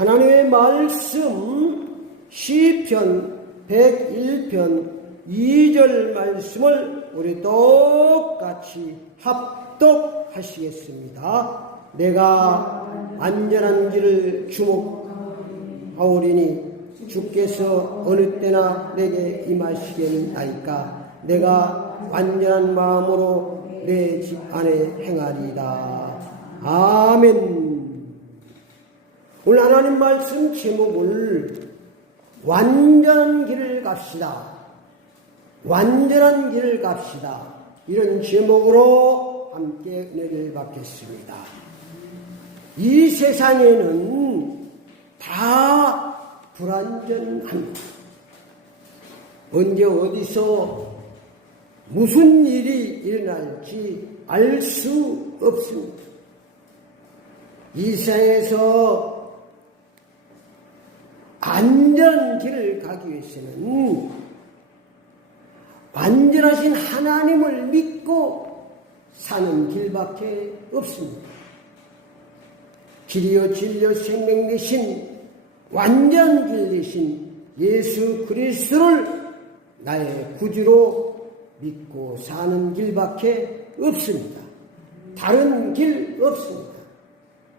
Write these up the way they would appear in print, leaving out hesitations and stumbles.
하나님의 말씀 시편 101편 2절 말씀을 우리 똑같이 합독하시겠습니다. 내가 안전한 길을 주목하오리니 주께서 어느 때나 내게 임하시겠나이까. 내가 완전한 마음으로 내 집 안에 행하리이다. 아멘. 오늘 하나님 말씀 제목을 완전한 길을 갑시다. 완전한 길을 갑시다. 이런 제목으로 함께 은혜를 받겠습니다. 이 세상에는 다 불완전합니다. 언제 어디서 무슨 일이 일어날지 알 수 없습니다. 이 세상에서 안전한 길을 가기 위해서는 완전하신 하나님을 믿고 사는 길밖에 없습니다. 길이요 진리요 생명 되신 완전 길 되신 예수 그리스도를 나의 구주로 믿고 사는 길밖에 없습니다. 다른 길 없습니다.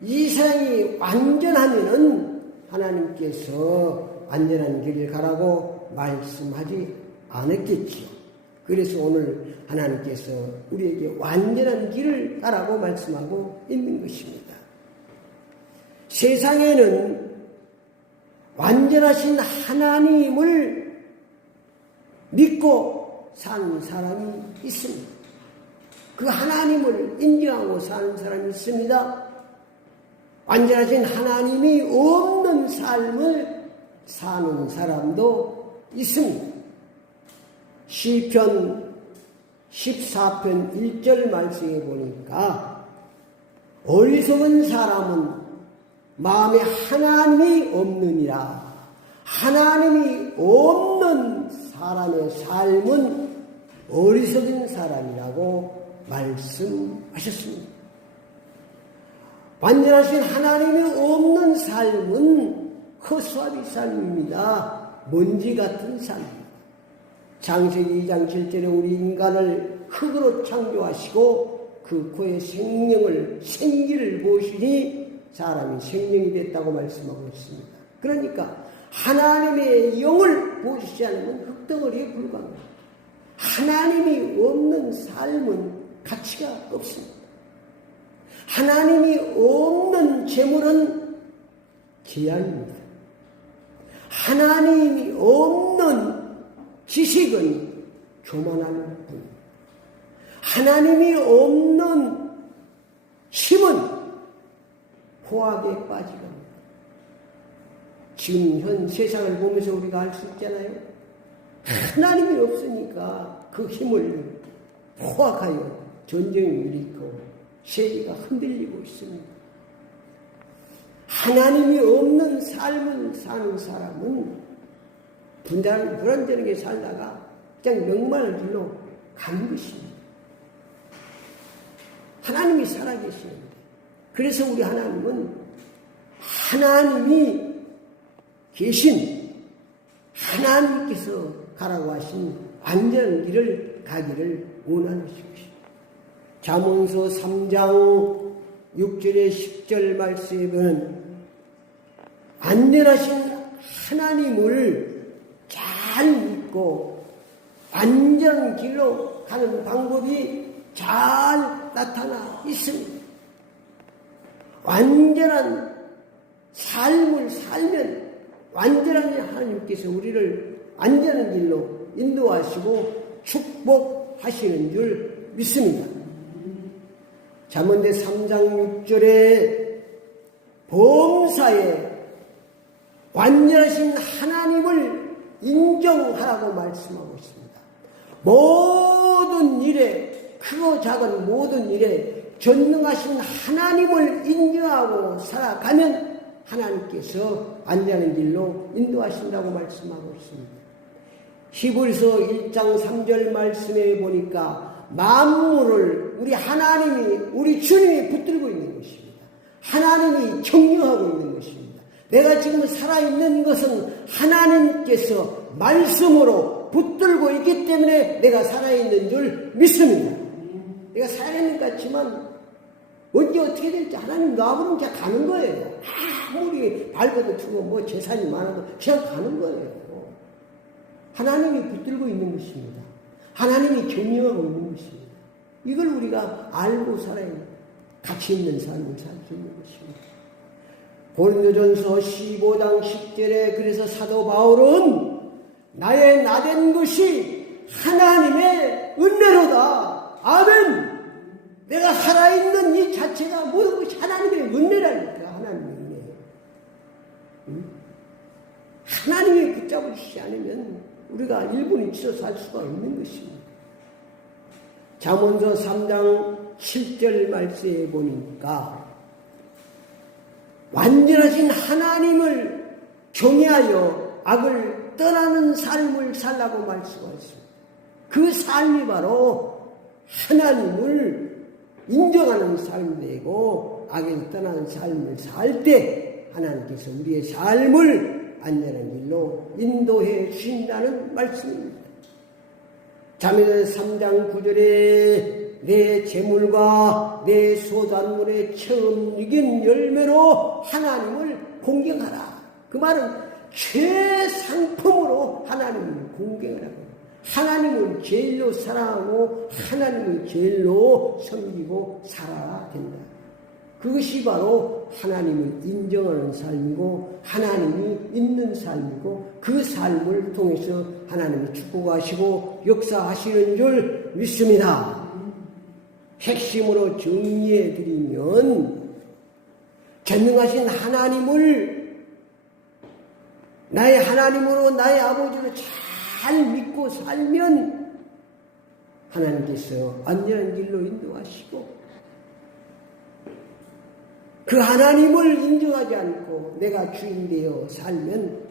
이 세상이 완전하면은 하나님께서 완전한 길을 가라고 말씀하지 않았겠지요. 그래서 오늘 하나님께서 우리에게 완전한 길을 가라고 말씀하고 있는 것입니다. 세상에는 완전하신 하나님을 믿고 사는 사람이 있습니다. 그 하나님을 인정하고 사는 사람이 있습니다. 완전하신 하나님이 없는 삶을 사는 사람도 있습니다. 시편 14편 1절 말씀에 보니까 어리석은 사람은 마음에 하나님이 없느니라. 하나님이 없는 사람의 삶은 어리석은 사람이라고 말씀하셨습니다. 완전하신 하나님이 없는 삶은 허수아비 삶입니다. 먼지 같은 삶입니다. 창세기 2장 7절에 우리 인간을 흙으로 창조하시고 그 코에 생기를 부으시니 사람이 생명이 됐다고 말씀하고 있습니다. 그러니까 하나님의 영을 보시지 않으면 흙덩어리에 불과합니다. 하나님이 없는 삶은 가치가 없습니다. 하나님이 없는 재물은 재앙입니다. 하나님이 없는 지식은 교만하는 뿐. 하나님이 없는 힘은 포악에 빠지갑니다. 지금 현 세상을 보면서 우리가 알 수 있잖아요. 하나님이 없으니까 그 힘을 포악하여 전쟁을 일으키고 세계가 흔들리고 있습니다. 하나님이 없는 삶을 사는 사람은 불안전하게 살다가 그냥 명만을 길로 가는 것입니다. 하나님이 살아계시는데, 그래서 우리 하나님은 하나님이 계신 하나님께서 가라고 하신 완전한 길을 가기를 원하는 것입니다. 잠언서 3장 6절에 10절 말씀에 보면 완전하신 하나님을 잘 믿고 완전한 길로 가는 방법이 잘 나타나 있습니다. 완전한 삶을 살면 완전한 하나님께서 우리를 완전한 길로 인도하시고 축복하시는 줄 믿습니다. 잠언대 3장 6절에 범사에 완전하신 하나님을 인정하라고 말씀하고 있습니다. 모든 일에, 크고 작은 모든 일에 전능하신 하나님을 인정하고 살아가면 하나님께서 완전한 길로 인도하신다고 말씀하고 있습니다. 히브리서 1장 3절 말씀에 보니까 만물을 우리 하나님이, 우리 주님이 붙들고 있는 것입니다. 하나님이 청유하고 있는 것입니다. 내가 지금 살아있는 것은 하나님께서 말씀으로 붙들고 있기 때문에 내가 살아있는 줄 믿습니다. 내가 살아있는 것 같지만 언제 어떻게 될지 하나님 놔버리면 그냥 가는 거예요. 아무리 발버둥 치고 뭐 재산이 많아도 그냥 가는 거예요. 하나님이 붙들고 있는 것입니다. 하나님이 경영하고 있는 것입니다. 이걸 우리가 알고 살아야 가치 있는 삶을 살 수 있는 것입니다. 고린도전서 15장 10절에 그래서 사도 바울은 나의 나된 것이 하나님의 은혜로다. 아멘. 내가 살아있는 이 자체가 모든 것이 하나님의 은혜라니까. 하나님의 은혜. 하나님이 붙잡으시지 않으면 우리가 1분 1초도 살 수가 없는 것입니다. 잠언서 3장 7절 말씀에 보니까 완전하신 하나님을 경외하여 악을 떠나는 삶을 살라고 말씀하셨습니다. 그 삶이 바로 하나님을 인정하는 삶이 되고 악을 떠나는 삶을 살 때 하나님께서 우리의 삶을 안전한 길로 인도해 주신다는 말씀입니다. 잠언서 3장 9절에 내 재물과 내 소산물의 처음 익은 열매로 하나님을 공경하라. 그 말은 최상품으로 하나님을 공경하라고. 하나님을 제일로 사랑하고 하나님을 제일로 섬기고 살아야 된다. 그것이 바로 하나님을 인정하는 삶이고 하나님이 있는 삶이고 그 삶을 통해서 하나님이 축복하시고 역사하시는 줄 믿습니다. 핵심으로 정리해 드리면 전능하신 하나님을 나의 하나님으로 나의 아버지로 잘 믿고 살면 하나님께서 안전한 길로 인도하시고 그 하나님을 인정하지 않고 내가 주인 되어 살면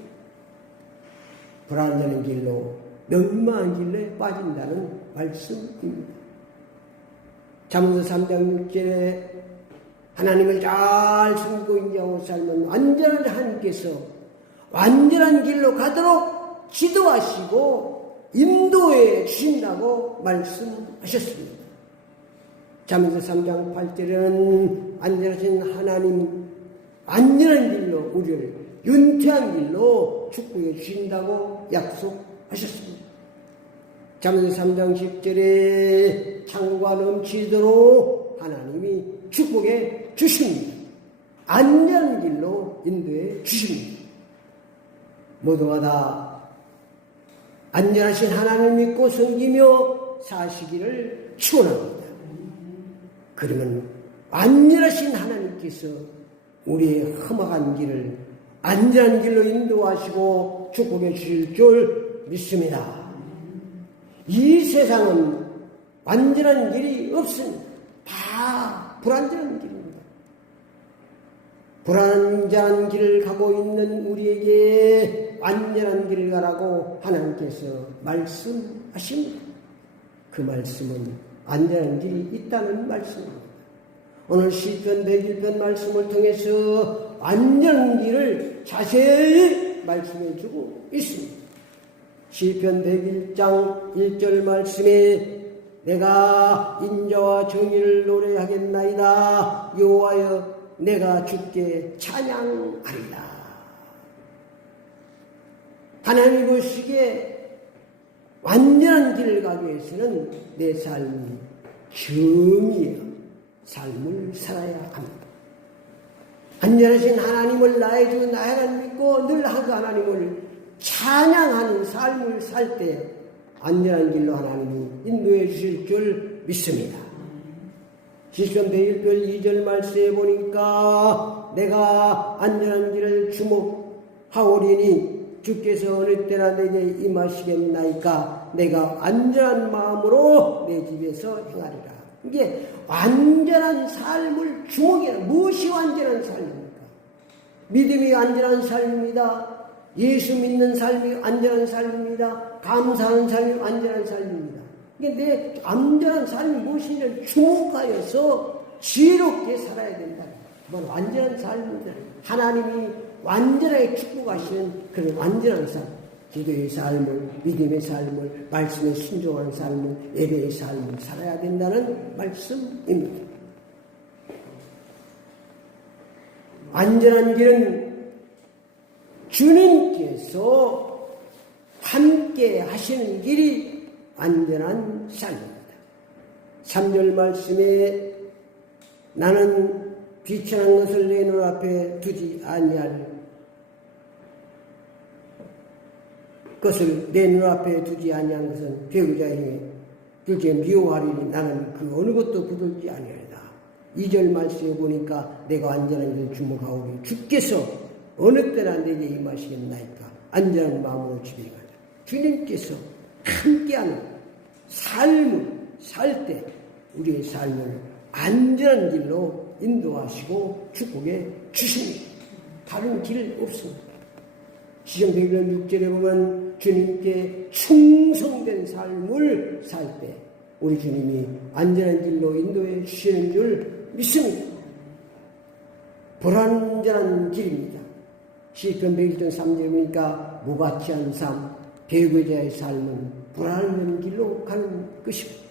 불안정한 길로 멸망한 길로 빠진다는 말씀입니다. 잠언서 3장 6절에 하나님을 잘 숨고 인정하고 살면 완전한 하나님께서 완전한 길로 가도록 지도하시고 인도해 주신다고 말씀하셨습니다. 잠언서 3장 8절은 안전하신 하나님 안전한 길로 우리를 윤태한 길로 축복해 주신다고 약속하셨습니다. 잠언서 3장 10절에 창고가 넘치도록 하나님이 축복해 주십니다. 안전한 길로 인도해 주십니다. 모두가 다 안전하신 하나님을 믿고 섬기며 사시기를 축원합니다. 그러면 안전하신 하나님께서 우리의 험악한 길을 안전한 길로 인도하시고 축복해 주실 줄 믿습니다. 이 세상은 완전한 길이 없습니다. 다 불안전한 길입니다. 불안전한 길을 가고 있는 우리에게 안전한 길을 가라고 하나님께서 말씀하십니다. 그 말씀은 안전한 길이 있다는 말씀입니다. 오늘 시편 101편 말씀을 통해서 안전한 길을 자세히 말씀해 주고 있습니다. 시편 101장 1절 말씀에 내가 인자와 정의를 노래하겠나이다. 여호와여 내가 주께 찬양하리라. 하나님 보시기에 완전한 길을 가기 위해서는 내 삶이 정의의 삶을 살아야 합니다. 안전하신 하나님을 나의 주 나의 하나님 믿고 늘 그 하나님을 찬양하는 삶을 살 때 안전한 길로 하나님이 인도해 주실 줄 믿습니다. 시편 101편 2절 말씀에 보니까 내가 안전한 길을 주목하오리니 주께서 어느 때나 내게 임하시겠나이까 내가 안전한 마음으로 내 집에서 행하리라. 이게 완전한 삶을 주목해라. 무엇이 완전한 삶입니까? 믿음이 안전한 삶입니다. 예수 믿는 삶이 안전한 삶입니다. 감사하는 삶이 안전한 삶입니다. 이게 내 안전한 삶이 무엇인지 주목하여서 지혜롭게 살아야 된다. 그건 완전한 삶입니다. 하나님이 완전하게 축복하시는 그런 완전한 삶, 기도의 삶을, 믿음의 삶을, 말씀에 순종하는 삶을, 예배의 삶을 살아야 된다는 말씀입니다. 완전한 길은 주님께서 함께 하시는 길이 완전한 삶입니다. 3절 말씀에 나는 비천한 것을 내 눈앞에 두지 아니할 것을 내 눈앞에 두지 아니한 것은 배우자에게 둘째 미워하리니 나는 그 어느 것도 붙들지 아니하리라. 2절 말씀에 보니까 내가 완전한 길을 주목하오니 주께서 어느 때나 내게 임하시겠나이까. 안전한 마음으로 집에 가자. 주님께서 함께하는 삶을 살 때 우리의 삶을 안전한 길로 인도하시고 축복해 주십니다. 다른 길 없습니다. 시편 100편 6절에 보면 주님께 충성된 삶을 살 때 우리 주님이 안전한 길로 인도해 주시는 줄 믿습니다. 불안전한 길입니다. 시편 101편 3절에 보니까 무가치한 삶, 배교자의 삶은 불안한 길로 가는 것입니다.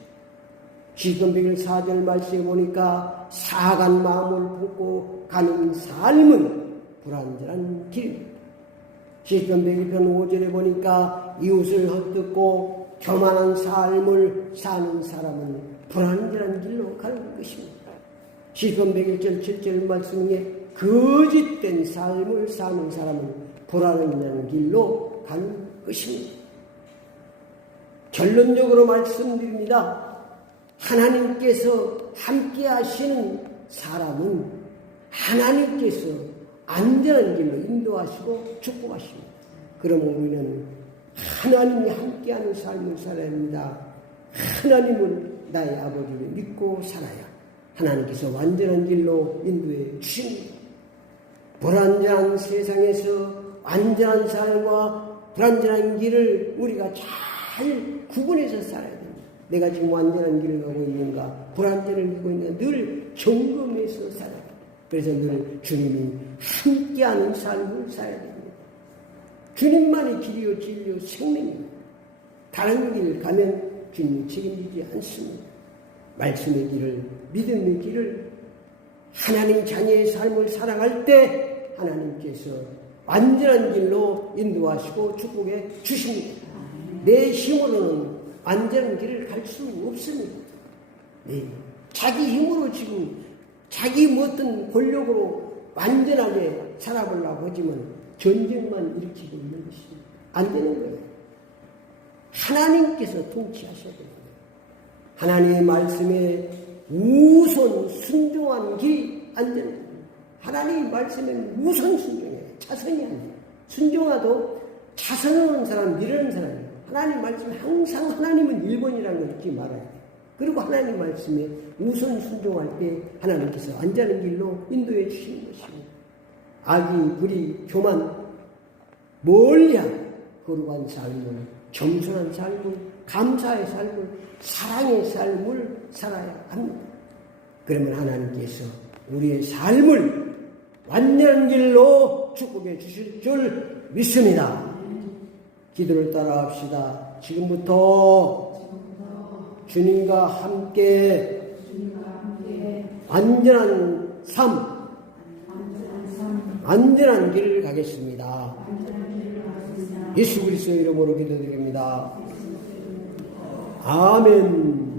시편 101 4절 말씀에 보니까 사악한 마음을 품고 가는 삶은 불안전한 길입니다. 시편 101편 5절에 보니까 이웃을 헛듣고 교만한 삶을 사는 사람은 불안전한 길로 가는 것입니다. 시편 101절 7절 말씀에 거짓된 삶을 사는 사람은 불안한 길로 가는 것입니다. 결론적으로 말씀드립니다. 하나님께서 함께 하시는 사람은 하나님께서 안전한 길로 인도하시고 축복하십니다. 그러면 우리는 하나님이 함께하는 삶을 살아야 합니다. 하나님은 나의 아버지를 믿고 살아야 하나님께서 완전한 길로 인도해 주십니다. 불안전한 세상에서 완전한 삶과 불안전한 길을 우리가 잘 구분해서 살아야 됩니다. 내가 지금 완전한 길을 가고 있는가, 불안전을 가고 있는가 늘 점검해서 살아야 됩니다. 그래서 늘 주님이 함께하는 삶을 살아야 됩니다. 주님만이 길이요 진리요 생명입니다. 다른 길 가면 주님이 책임지지 않습니다. 말씀의 길을, 믿음의 길을, 하나님 자녀의 삶을 살아갈 때 하나님께서 완전한 길로 인도하시고 축복해 주십니다. 내 힘으로는 완전한 길을 갈 수 없습니다. 네. 자기 힘으로 지금 자기 어떤 권력으로 완전하게 살아보려고 하지만 전쟁만 일으키고 있는 것입니다. 안 되는 거예요. 하나님께서 통치하셔야 됩니다. 하나님의 말씀에 우선 순종하는 길이 안전합니다. 하나님의 말씀에는 우선 순종해요. 자선이 아니에요. 순종하도 자선하는 사람, 미루는 사람이에요. 하나님 말씀에 항상 하나님은 1번이라는 걸 잊지 말아야 돼요. 그리고 하나님 말씀에 우선 순종할 때 하나님께서 안전한 길로 인도해 주시는 것입니다. 악이, 불의, 교만, 멀리한 거룩한 삶을, 겸손한 삶을, 감사의 삶을, 사랑의 삶을 살아야 합니다. 그러면 하나님께서 우리의 삶을 완전한 길로 축복해 주실 줄 믿습니다. 기도를 따라합시다. 지금부터 주님과 함께 안전한 삶, 안전한 길을 가겠습니다. 예수 그리스도 이름으로 기도드립니다. 아멘.